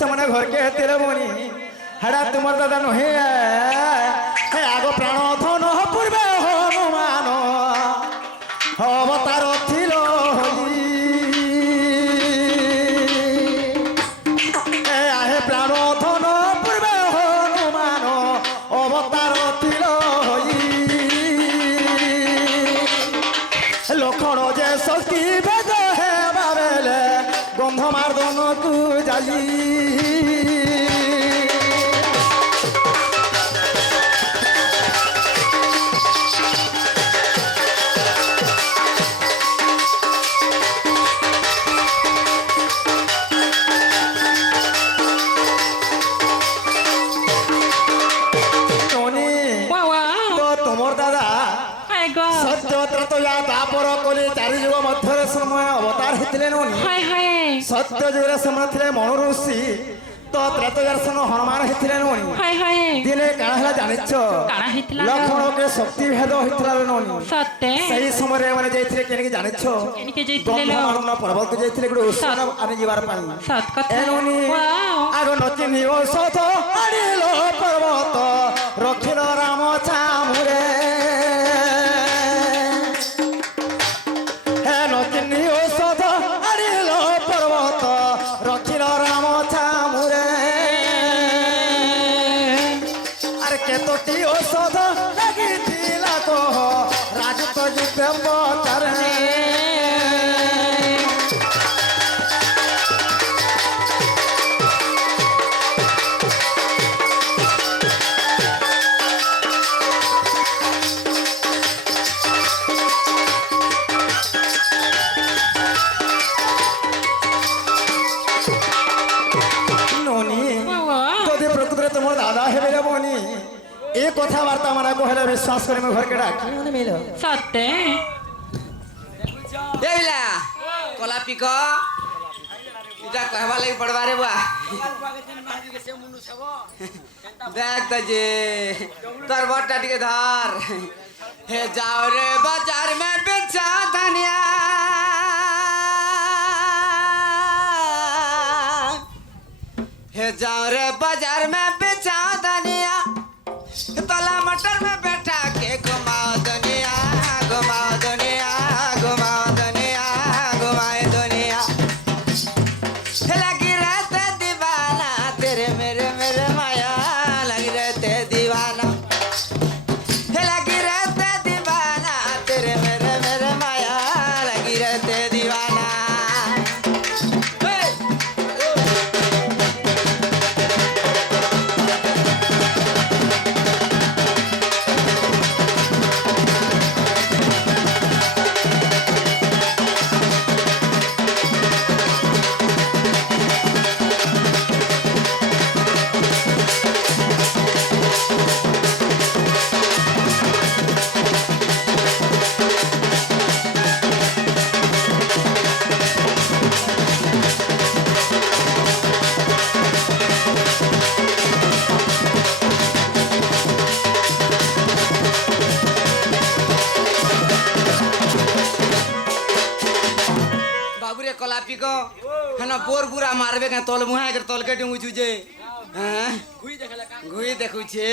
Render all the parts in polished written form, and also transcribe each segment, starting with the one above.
ସେମାନେ ঘরকে হেতিলে মনি হেডা তোমার দাদা নহে হে আগ প্রাণ ধন পূর্বে হনুমান অবতার ছিল আহে প্রাণ ধন পূর্বে হনুমান অবতার ছিল লক্ষণ যে শক্তি ভেদ হেবা বেলে গন্ধমার্দন তু যাই তোমার দাদা সত্যত্র তো তাপর কলি চারি যুগ মধ্যে সময় অবতার হয়েছিলেন সত্য যুগের সময় ଥିଲେ মনু ঋষি তো ত্রেতয়ার্ষণ হনুমান হয়েছিলেন দিনে কাଣା হলা জানিছ লক্ষণকে শক্তি ভেদ হয়েছিল সেই সময় মানে যাইছিলে কেনিকি জানিছ গন্ধমার্দন পর্বতকে যাইছিলে গোটে ঔষধ আনি যাবার পাই এনুনি আগ নচিনি ঔষধ আনিল পর্বত রখিল রাম চামুরে হে নচিনি ঔষধ আনিল পর্বত রখিল রাম চামুরে আর কেতটি ঔষধ লাগিছিলা কহ রাজত যুদ্ধে পচারে তোমার দাদা হেবে বনি এ কথাবার্তা মানে কহলে বিশ্বাস করে ঘরকে ডাকি মিল সত্য দেবিলা কলা পিক এটা কহবা লাগি পড়বা রে বুয়া দেখ তো যে তোর বটটা টিকে ধর হে যাও রে বাজার মে বেচা ধনিয়া हे जाओ रे बाजार में बेचा धनिया तला मटर में बैठा के घुमाओ दुनिया घुमाओ दुनिया घुमाओ दुनिया घुमाए दुनिया लगी रहते दीवाना तेरे मेरे मेरे माया लगी रहते दीवाना लगी रहते दीवाना तेरे मेरे मेरे माया लगी रहते दीवाना कलापी को है ना बोर बुरा मारबे के तोल मुहा के तोल के डुंगु जुजे हां घुई देखु छे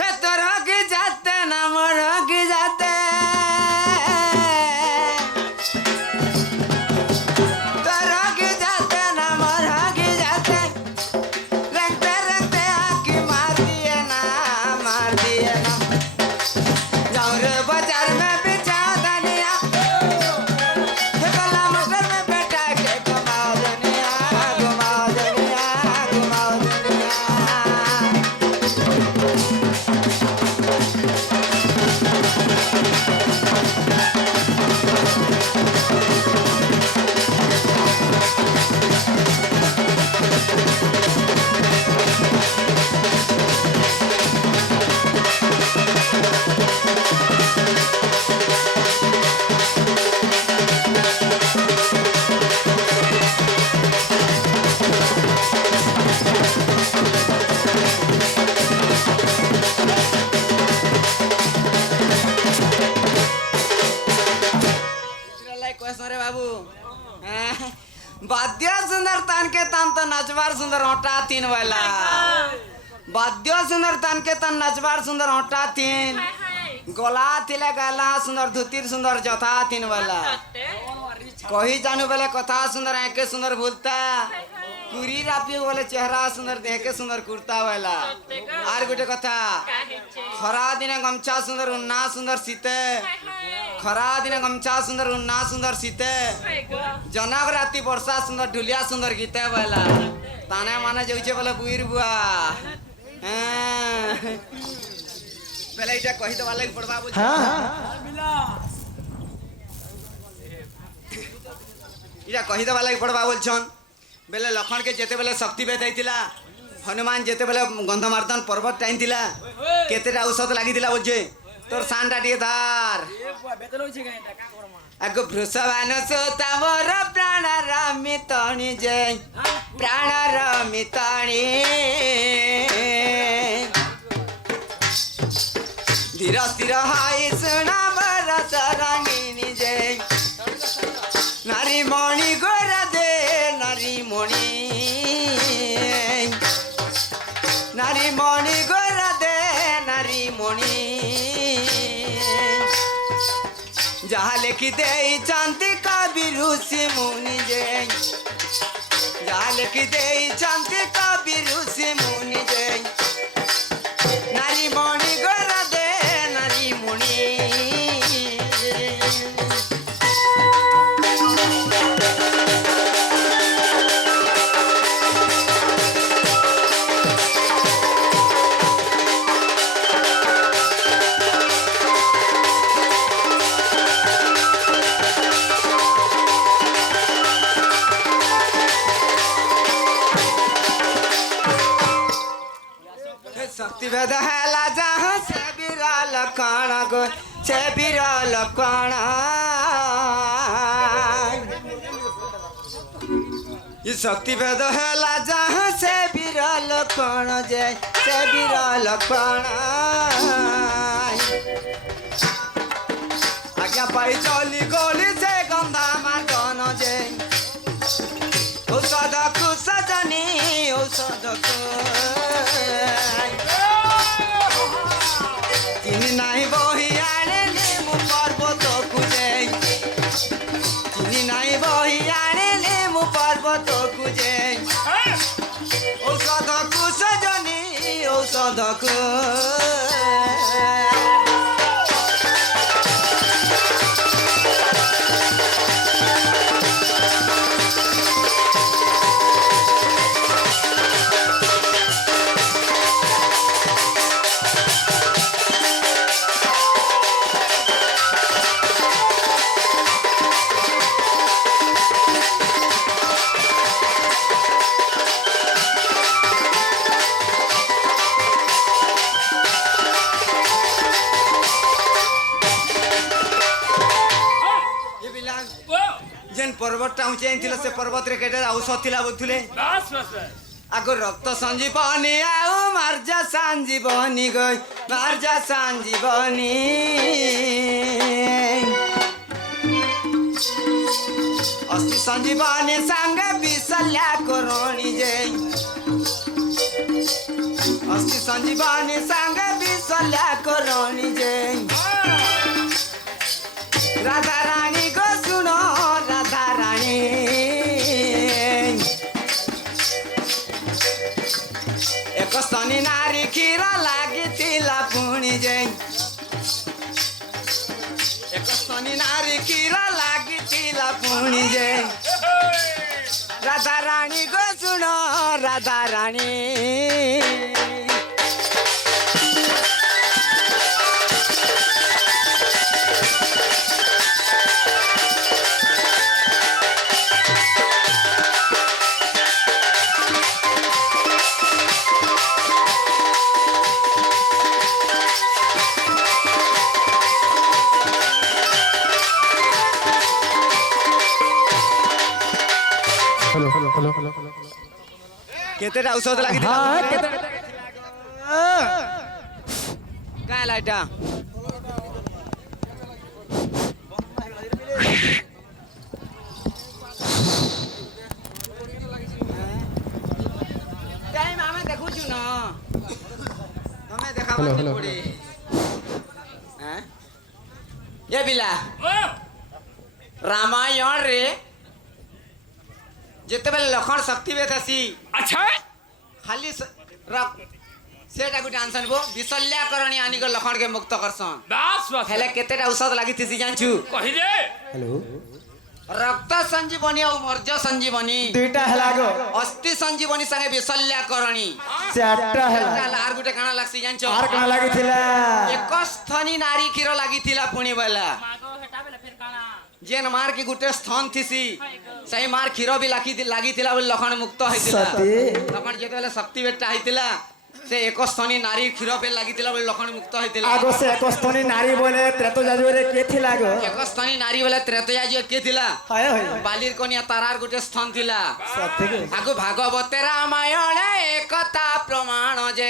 हे तोर के जाते ना मोर के जाते तोर के जाते ना मोर के जाते रंगते रंगते आके मार दिए ना जाओ रे बाजार में बेचा धनिया তানকে তান তো নাচবার সুন্দর হঠাৎ তিন বেলা বাদ্য সুন্দর তানকে তান নাচবার সুন্দর হঠাৎ তিন গলা থিলে গালা সুন্দর ধুতির সুন্দর যথা তিন বেলা কহি জানু বেলে কথা সুন্দর একে সুন্দর ভুলতা কুড়ি রাপি বলে চেহারা সুন্দর দেখে সুন্দর কুর্তা বেলা আর গোটে কথা খরা দিনে গমছা সুন্দর উন্না সুন্দর শীতে খরা দিনে গমছা সুন্দর উন্না সুন্দর শীতে জনক রাতি বর্ষা সুন্দর ঢুলিয়া সুন্দর গীতে বেলা তানে মানে যাইছে বলে বুইর বুয়া বেলা এটা কহি দেবার লাগি পড়বা বুঝ এটা কহি দেবার লাগি পড়বা বলছন বেলে লক্ষণকে যেতেবেলে শক্তি বেদাইছিলা হনুমান যেতেবেলে গন্ধমার্দন পর্বত টাইনছিলা কেতেটা ঔষধ লাগিছিলা বলছে তোর সানটা দিয়ে ধার আগ বৃষবান সুতাবর প্রাণর মিতণি যে প্রাণর মিতণি ধীর স্থির হাই শুনাবর সরঙ্গিনী যে নারী মণি গোরা দে নারী মণি নারী মণি গোরা দে নারী মণি যাহা লেখি দেই চান্তি কবি ঋষি মুনি যে যাহা লেখি দেই চান্তি কবি ঋষি মুনি যে নারী মণি গোরা দে নারী মণি शक्ति भेद हैला जहाँ से बिरल काणा गो से बिरल काणा ये शक्ति भेद हैला जहाँ से बिरल काणा जय से बिरल काणा आज्ञा पाई चली गोली से गंधा मार गन जय औषध को सजनी औषध को তিনি নাই বহি আনিলে মু পর্বত খুঁজে তিনি নাই বহি আনিলে মু পর্বত খুঁজে ঔষধ কু সজনী ঔষধ কু जेन पर्वतटा उंचाई थिला से पर्वत रे केटे औषध थिला बोलथुले बस बस आगो रक्त संजीवनी आउ मार्जा संजीवनी गई मार्जा संजीवनी अस्ति संजीवनी संग बिसल्या करोणी जे अस्ति संजीवनी संग बिसल्या करोणी जे राधा रानी को सुनो राधा रानी एक स्तनी नारी खीरा लागी थिला पुणी जे एक स्तनी नारी खीरा लागी थिला पुणी जे राधा रानी को सुनो राधा रानी केतेटा औषध लागि काय लाइटा বুঝু না তুমি দেখা Hello, মাতে hello, পড়ে হ্যাঁ এ বিলা রামায়ণ রে যেତେବେଳେ লক্ষণ শক্তি বেতাসি আচ্ছা খালি সেটা গোটে আনসনবো বিশল্যাকরণী আনিক লক্ষণকে মুক্ত করসন বাস বাস হেলে কেতেটা ঔষধ লাগিথিসি জানছু কহিদে হ্যালো রক্ত সঞ্জীবনী আর মর্য সঞ্জীবনী দুইটা হেলা গো অস্থি সঞ্জীবনী সঙ্গে বিশল্যাকরণী চারটা হেলা আর গোটে কাଣା লাগছি জানছ আর কাଣା লাগিଥିଲା একস্থনী নারী ক্ষীর লাগিଥିଲା পুଣି বেলা যেন মার কি গোটে স্তন থিসি সেই মার ক্ষীর বি লাগিଥିଲା বলে লক্ষণ মুক্ত হয়েছিল সতী লক্ষণ যেତେବେଳେ শক্তি বেটা হয়েছিল সে একস্থনী নারী ক্ষীর পে লাগিଥିଲା বলে লক্ষণ মুক্ত হয়েছিল আগো সে একস্তনী নারী বলে ত্রেত যাজুরে কে থিলা গো একস্থনী নারী বলে ত্রেতয়া যে কে ଥିଲା হায় হায় বালির কনিয়া তারার গোটে স্তন ଥିଲା সত্যি গো আগু ভাগবতে রামায়ণে একতা প্রমাণ যে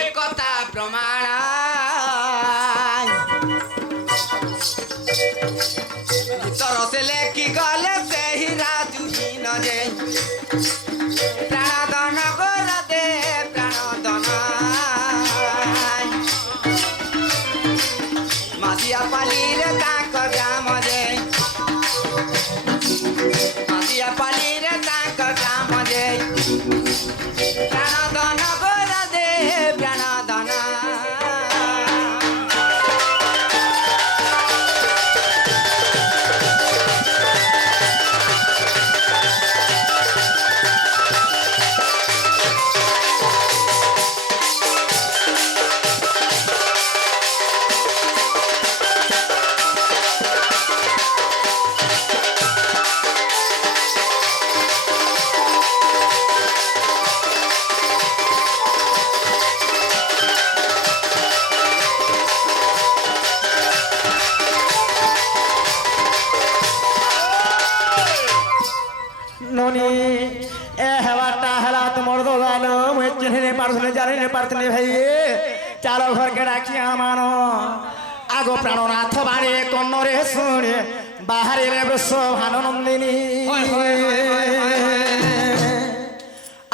একতা প্রমাণ তরসে লেখি গলে সেই রাজুহীন যে প্রাণদন কর দে প্রাণদন মাসিয়া পালিরে তাঙ্ক গ্রাম যে মাসিয়া পালিরে তাঙ্ক গ্রাম যে প্রাণদন কর দে প্রাণদন ননি এ হেলাটা হেলা তোমার দোলালো মুই চিনি নে পারছনি জানি নে পারছনি ভাই চালো ঘরকে ডাকি আমানো আগো প্রাণনাথ বাড়ি কন্নরে শুনে বাহারিলে বিশ্ব ভাননন্দিনী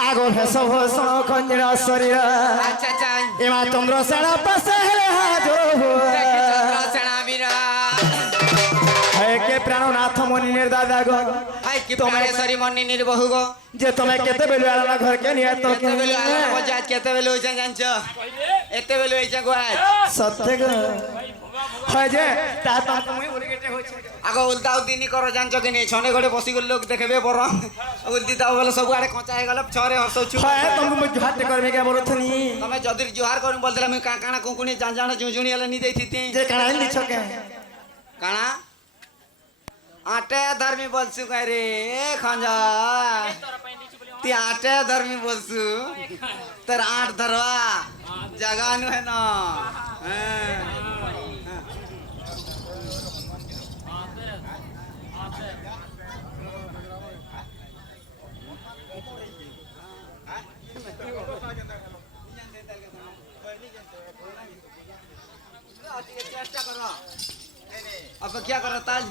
আগো ভেষ ভূষণ খঞ্জির শরীর আচ্ছা আচ্ছা এমা চন্দ্র সেনা পাশে হেলে হাজর সেনাবীরা হয় কে প্রাণনাথ মনির দাদা গো হাই কি প্রাণেশ্বরী মন্নি নির্বহু গো যে তুমি কেতে বেলু আলা ঘরকে নিয়ে তো কেতেবেলে আলা মজা কেতেবেলে হইছে জানছ এতেবেলে হইছে গো আজ সত্যি গো হয় যে তা তো তুমি বলি কেটে হইছে আগো উল্টা উদিনি করো জানছ কি নেই ছনে ঘরে বসি গেল লোক দেখবে বড় উল্টি দাও বলে সব আড়ে কঁচা হয়ে গেল ছরে হসৌছু হয় তুমি মুই হাতে করবে কে বলথনি তুমি যদি জুহার করুম বলছিলে আমি কাଣା কুকুনি জান জুজুনি হলে নি দেইতিতি যে কানা নিছ কে কাଣା আটে ধর্মী বলছু কাই রে খঞ্জা তুই আটে ধর্মী বলছু তোর আট ধরবা জাগা নু হেন হ্যাঁ অপেক্ষা করো তাল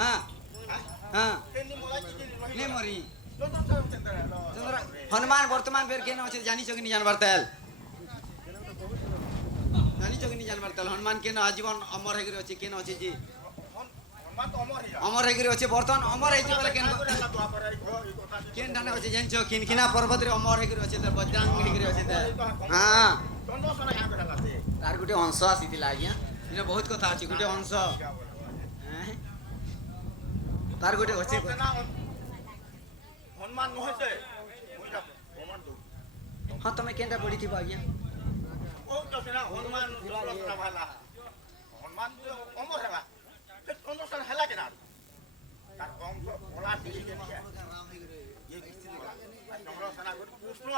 হ্যাঁ হ্যাঁ নে মরি হনুমান বর্তমান বের কেন আছে জানিছ কি নি জানবার তেল জানিছ কি নি জানবার তেল হনুমান কেন আজীবন অমর হয়ে আছে কেন আছে জি অমর হয়ে আছে বর্তমান অমর হয়েছে বলে কেন কেন ধানে আছে জানিছ কিনকিনা পর্বতরে অমর হয়ে আছে তার বজ্রাঙ্গ হয়ে আছে হ্যাঁ তার গোটে অংশ আসিଥିଲା আজ্ঞা এটা বহুত কথা আছে গোটে অংশ তার গোটে আছে হনুমান নহৈছে হ্যাঁ তুমি কেনটা পড়িথিব আজ্ঞা বহুত আছে না হনুমান ভালা হনুমান অমর হেলা সে চন্দ্রসেন হেলা কেনা তার অংশ বলা দিয়ে চন্দ্রসেনা কৃষ্ণ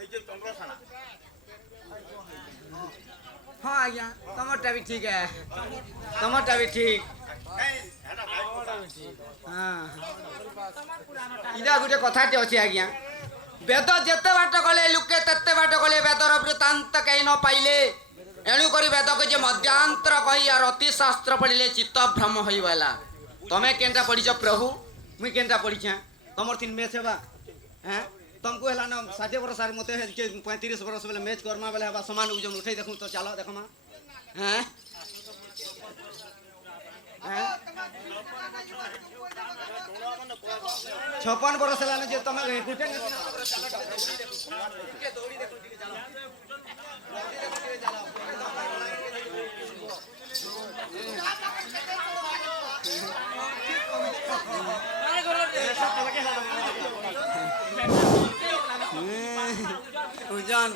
এই যে চন্দ্রসেনা हाँ आज्ञा तमरटा भी ठीक है तमरटा भी ठीक हाँ इदा गुटे कथाटे अछि आज्ञा वेद जेते बाट गले लुके तत्ते बाट गले वेदर वृत्तांत कहि न पाइले एणु करी वेद के जे मध्यांतर कहि आर अति शास्त्र पढ़िले चित्त भ्रम होई वाला तमे केनटा पढ़िछ प्रभु मुई केनटा पढ़िछ तमर तीन में सेवा हैं तुम हमको है ना 60 बरस सारे मते है के 35 बरस बेले मैच करमा बेले हवा समान ओजन उठै देखू तो चलो देखमा हैं हैं 56 बरस लाने जे तमे गुटे दौड़ी देखो ठीक चलो उजान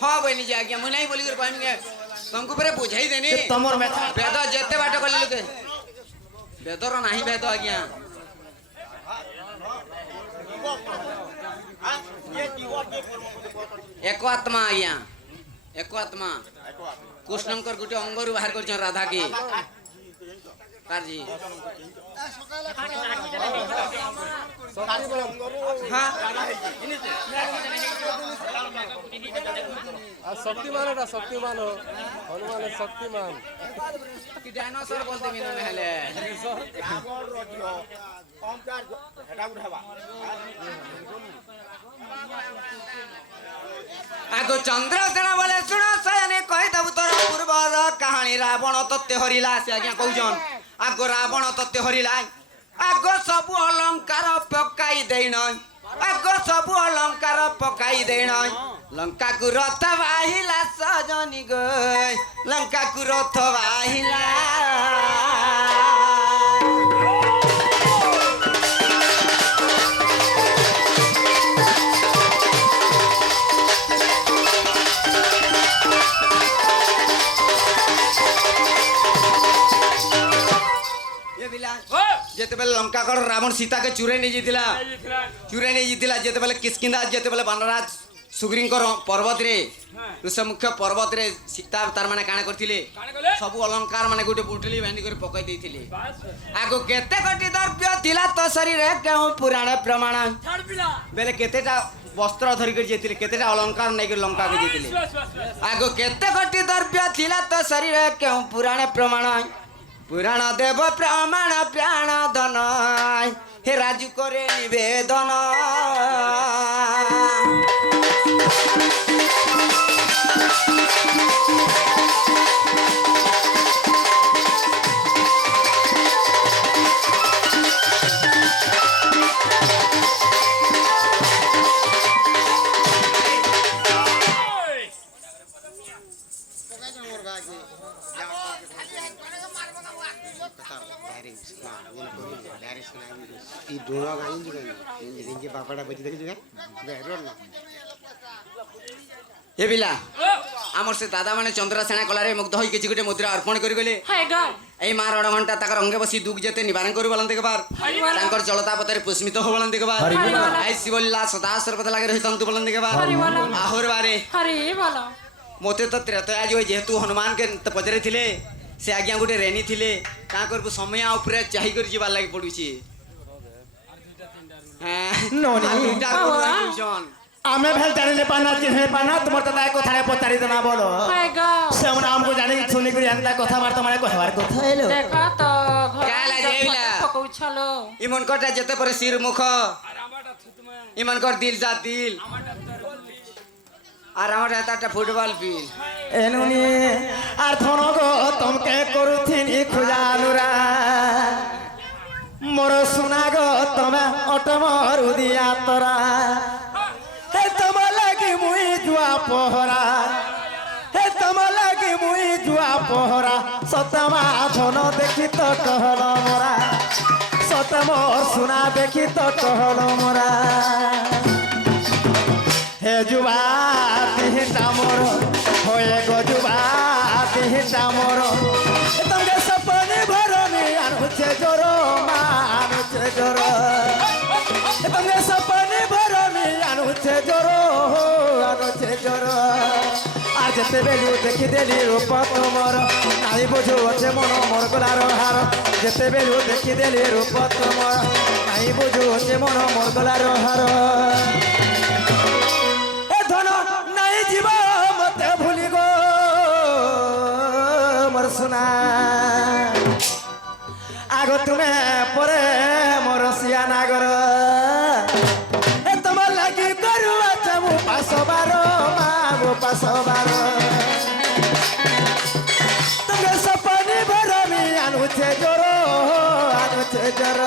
हाँ बहनी जी आज्ञा मुझे नहीं बोली कर पाएंगे तुमको पूरे बुझाई देनी तमर में वेद जेते बाट कर लोगे वेदर नहीं वेद आज्ञा एक आत्मा आज्ञा एक आत्मा कृष्णकर गोटे अंगरू बाहर कर राधा की जी हाँ शक्तिमान शक्तिमान हनुमान शक्तिमान कि डायनासोर बोलते मिनो हेले आगो चंद्रसेना बोले सुन सयने कहि दबु तोर पूर्वर कहानी रावण तत्ते हरिला से आज्ञा कहउजन आगो रावण तत्ते हरिला आगो सब अलंकार पकाई देन आगो सब अलंकार पकाई देन लंका को रथ वाहिला सजनी गई लंका को रथ वाहिला जेते बेले लंका कर रावण सीता के चुरे नहीं जीतिला जेते बेले किसकिंदा जेते बेले बनराज सुग्रीकर पर्वत रे ऋष मुख्य पर्वत रे सीता तार माने काणे करथिले सब अलंकार माने गोटे बुटली बांधी कर पकाई देथिले आगो केते कोटी द्रव्य थिला तो शरीर केउ पुराण प्रमाण बेले केतेटा वस्त्र धरि कर जेतिले केतेटा अलंकार नै कर लंका के जेतिले आगो केते कोटी द्रव्य थिला तो शरीर केउ पुराण प्रमाण पुराण देव प्रमाण प्राण धन हे राजू करे निवेदन ए बिला आमर से दादा माने चंद्रसेना कलारे मुग्ध होई किछि गोटे मुद्रा अर्पण करि गले ए मां रण घंटा ताकर अंगे बसी दुख जेते निवारण करि बलन देखबार तांकर जलता पतरे पुष्मित हो बलन देखबार आई शिवलीला सदा सर्वदा लागे रहि तंतु बलन देखबार आहोर बारे हरे बोलो मोते तो त्रेतया जो जेहेतु हनुमान के पजरे थिले से आज्ञा गोटे रेनी थिले का करबु समय ऊपर चाहि कर जीवा लागि पडुची आमे भेल जानिले पाना चिन्हे पाना तुमर तदा को थारे पचारि देना बोलो से हम नाम को जानि सुनि करी अंता कथा बार्ता माने कहवार कथा हेलो देखा तो काला जेला पकौछलो इमन कटा जते पर सिर मुख इमन कर दिल जा दिल আর আমার একটা ফুটবল ফিল এনুনি আর ধনগো তমকে করুথিনি খুজালুরা মোর সোনাগো তমে অটমর উদিয়া তোরা হে তম লাগি মুই জুয়া পহরা হে তম লাগি মুই জুয়া পহরা সতমা ধন দেখি তো কহল মোরা সতমর সোনা দেখি তো কহল মোরা हे जुबा तिहिटा मोर होए गो जुबा तिहिटा मोर तमके सपने भरमी आनुछे जोरो मानुछे जोरो तमके सपने भरमी आनुछे जोरो आज जते बेलु देखि देली रूप तुमर नाई बुझु अछे मन मोर गलार हार जते बेलु देखि देली रूप तुमर नाई बुझु अछे मन मोर गलार हार जीवा मते भूली गो मोर सुना আগ তুমি পরে মোর সিয়া নাগর তোমার লাগি করু আছে মু পাশবার মা মু পাশবার তুমি সপনি ভরমি আনুছে জোর আনুছে জোর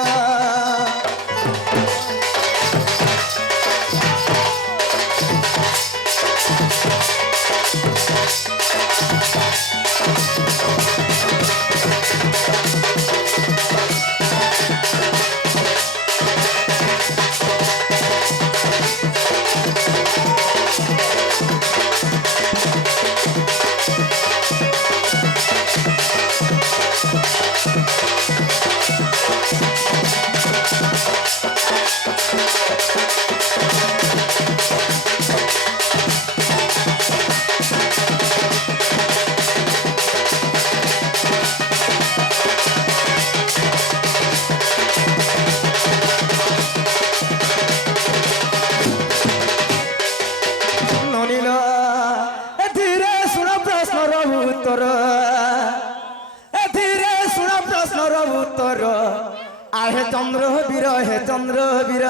হে চন্দ্র বীর হে চন্দ্র বীর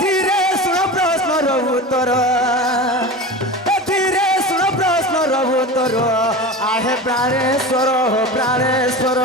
ধীরে শুণ প্রশ্নর উত্তর ধীরে শুণ প্রশ্নর উত্তর আহে প্রাণেশ্বর প্রাণেশ্বর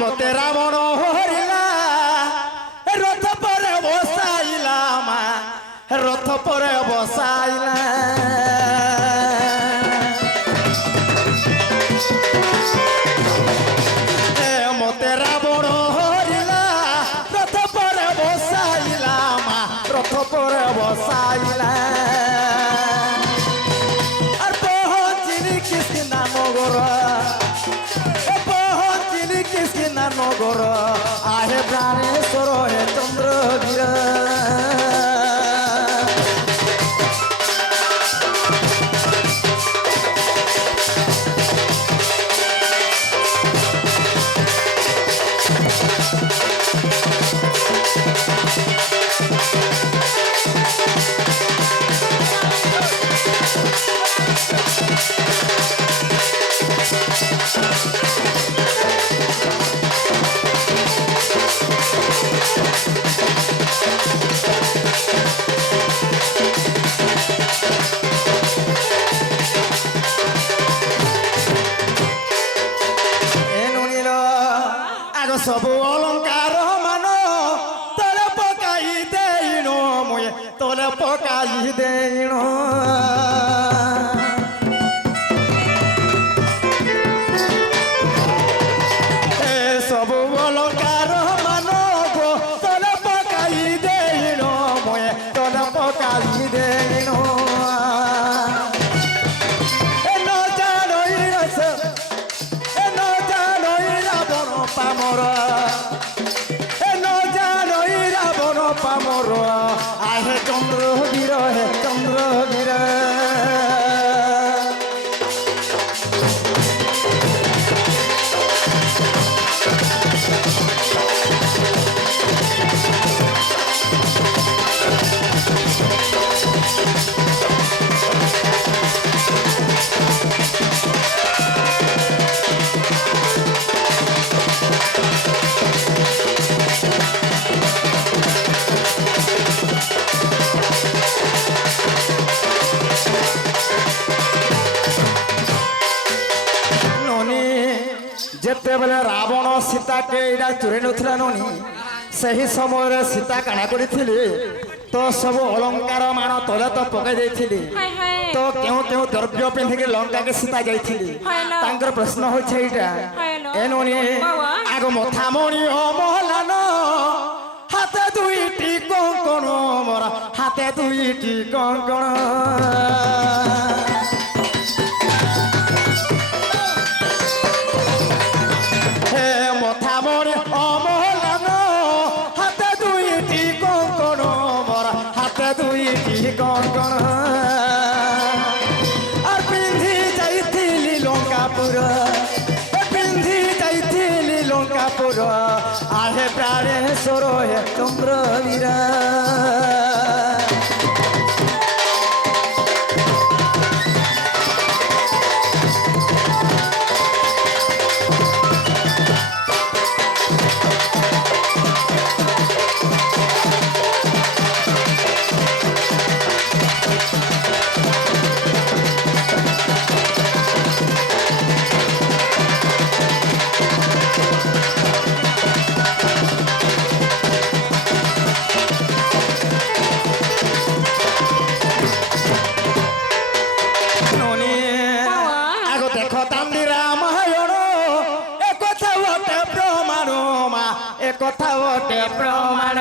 মতে রাবণ হরিলা রথ পরে বসাইলা মা রথ পরে বসাইলা মতে রাবণ হরিলা রথ পরে বসাইলা মা রথ পরে বসাইলা আর পৌঁছিলি কৃষ্ণা নগর কৃষ্ণা নগর আহে প্রাণেশ্বর হে চন্দ্র বীর সবু অলঙ্কার মান তলে পকাই দেইন মুয়ে তলে পকাই দেইন সবু অলঙ্কার মান তলে পকাই দেইন মুয়ে তলে পকাই দেইন পামর ন জানই রাবণ পামর আহে চন্দ্র বীর হে চন্দ্র বীর যেতবেলে রাবণ সীতাকে এটা চুরি নথিলা ননি সেই সময় সীতা কাଣା করিছিলি তো সব অলঙ্কার মান তলে তো পকাই যাইছিলি তো কেউ কেউ দ্রব্য পিঁধিকি লঙ্কাকে সীতা যাইছিলি তাঙ্কর প্রশ্ন হচ্ছে এইটা এ ননি আগ মথামণি অমলান হাতে দুইটি কঙ্ক হাতে দুইটি কঙ্কণ হে মথা মরে অমলান হাতে দুইটি কঙ্কণ মোর হাতে দুইটি কঙ্কণ আর পিন্ধি যাইଥିଲି লঙ্কাপুর পিন্ধি যাইଥିଲି লঙ্কাপুর আহে প্রাণেশ্বর হে চন্দ্রবীরা কথা বটে প্রমাণ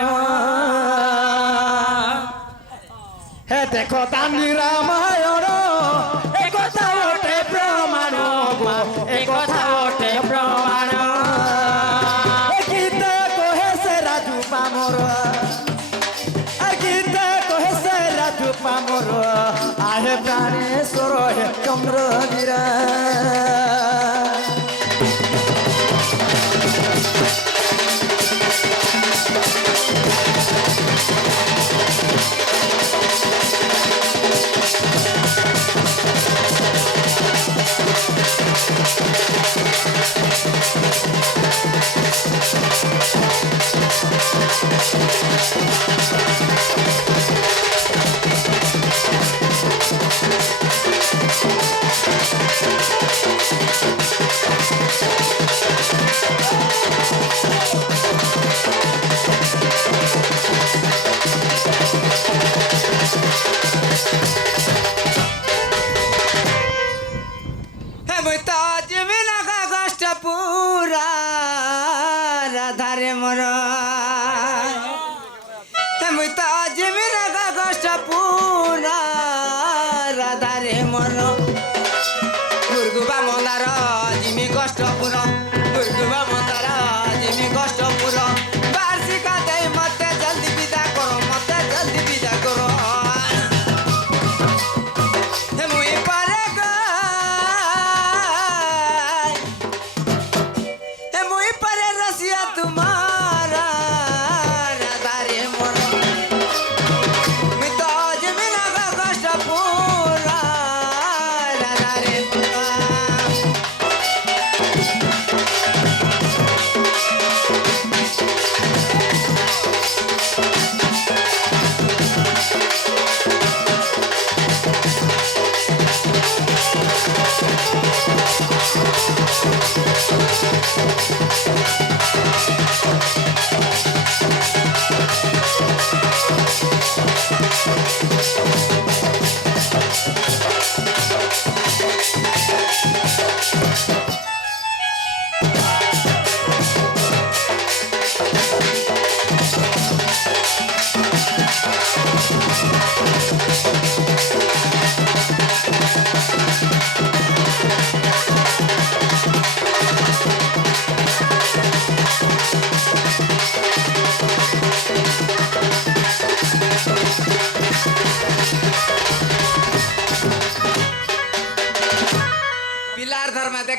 হে দেখো দান্ডি রামায়ণ এ কথা বটে প্রমাণ এ কথা বটে প্রমাণ গীতে কহে সে রাজু পামর গীতে কহে সে রাজু পামর আহে প্রাণেশ্বর হে চন্দ্রবীরা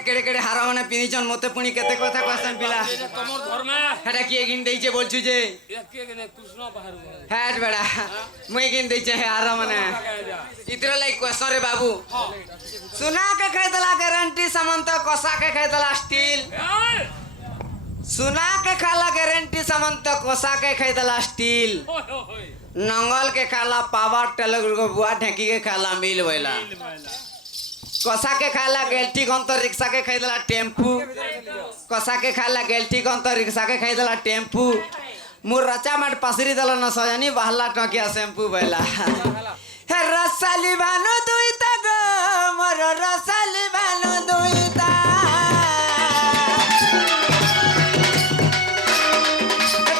কেড়ে কেড়ে হারা মানে পিনিছন মতে পুনি কেতে কথা কইছেন পিলা তোমার ধর্মে এটা কি এগিন দেইছে বলছু যে কে কেনে কৃষ্ণ বাহার হ্যাঁ বেড়া মুই এগিন দেইছে হারা মানে ইতরা লাইক কোয়েশ্চন রে বাবু सुना के खैदला गारंटी सामंत कोसा के खैदला स्टील सुना के खाला गारंटी सामंत कोसा के खैदला स्टील नंगल के खाला पावर टेलर को बुआ ढेकी के खाला मिल वैला कोसा के खाला गेल्टी गंत रिक्शा के खैदला टेम्पू कोसा के खाला गेल्टी गंत रिक्शा के खैदला टेम्पू मुर रचा माट पासरी दला न सजानी बहला टकिया शैम्पू बैला हे रसाली बानो दुईता गो मोर रसाली बानो दुईता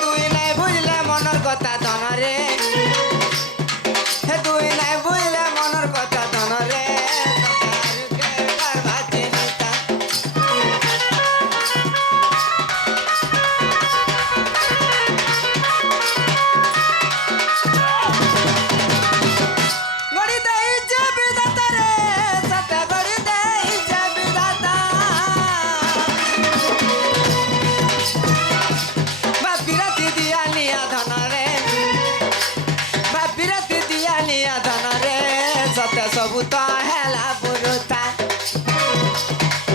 तुई नहीं बुझले मनर कथा धनरे ସବୁ ତ ହେଲା ବୁରୁତା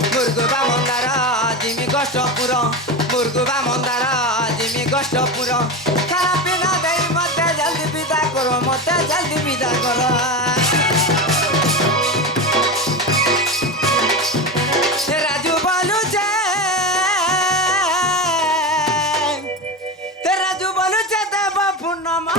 ମୁର୍ଗୁବା ମନ୍ଦାର ଜିମି ଗଷ୍ଟପୁର ମୁର୍ଗୁବା ମନ୍ଦାର ଜିମି ଗଷ୍ଟପୁର ଖାନା ପିନା ଦେଇ ମତେ ଜଲ୍ଦି ବିଦା କର ମତେ ଜଲ୍ଦି ବିଦା କର ରାଜୁ ବୋଲୁଛେ ଦେବ ପୂର୍ଣ୍ଣମା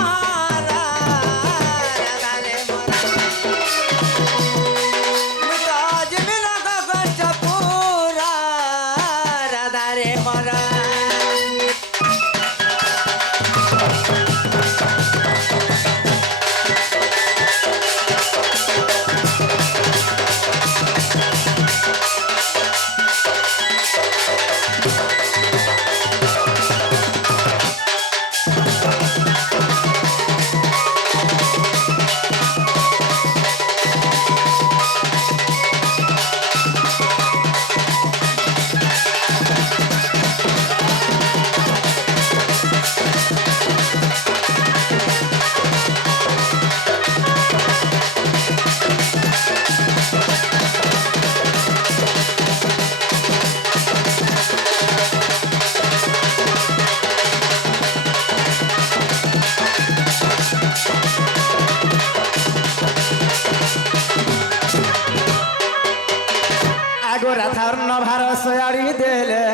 রাধার্ণ ভার সয়াড়ি দেলে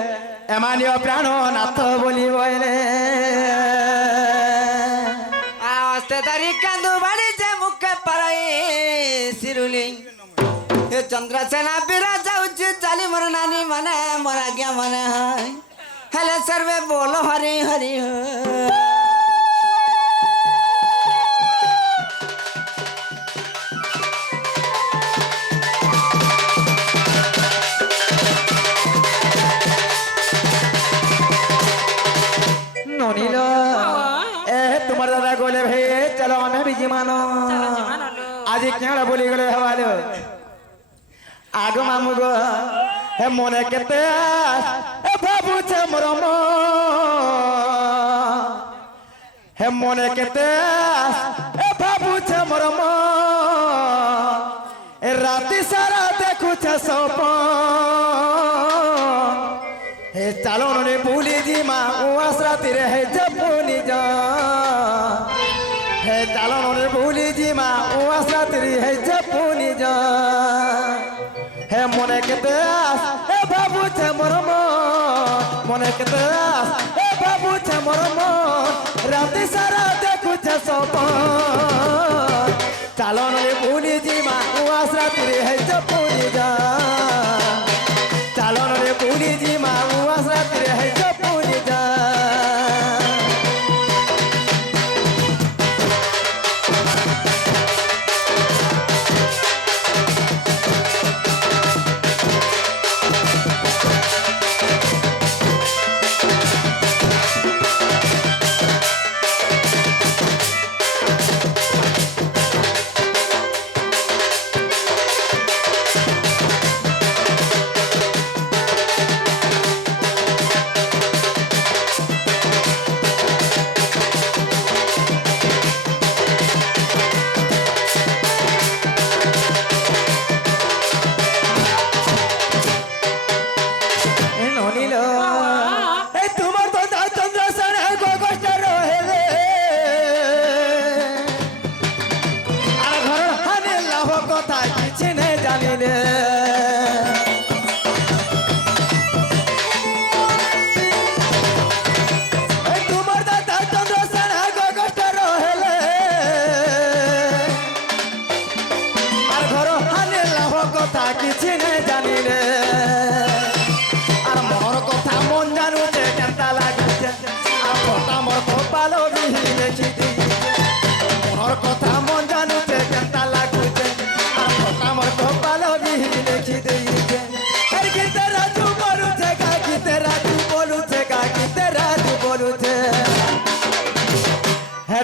এমানীয় প্রাণ নাথ বলি বলে আস্তে দাঁড়ি কান্দু বাড়ি যে মুখে পারাই শিরুলি এ চন্দ্রসেনা বিরা যাଉଛି চালি মোর নানি মানে মোর আজ্ঞা মানে হয় হেলে সর্বে বল হরি হরি ননিল তোমার দাদা গলে ভাই চলো আমি বিজি মানো আজি কেন বলি গলে ভালো আগ মামু গো হে মনে কেতে এ ভাবুছে মরম হে মনে কেতে এ ভাবুছে মরম এ রাতি সারা দেখুছে সপন হে চালো নে ভুলি জি মা ও আসরাতি রে হে জপুনি যা হে চালো নে ভুলি জি মা ও আসরাতি রে হে জপুনি যা হে মনে কেতে আস হে ভাবুছে মরম মনে কেতে আস হে ভাবুছে মরম রাতি সারা দেখুছে সপন চালো নে ভুলি জি মা ও আসরাতি রে হে জপুনি যা চালো রে পুরি জি মা ও আসরাতি রে হে জপুনি যা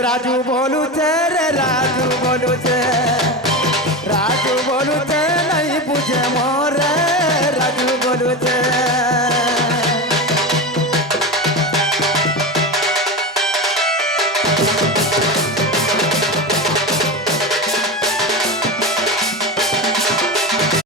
রাজু বলুছে রে রাজু বলুছে নাই বুঝে মোরে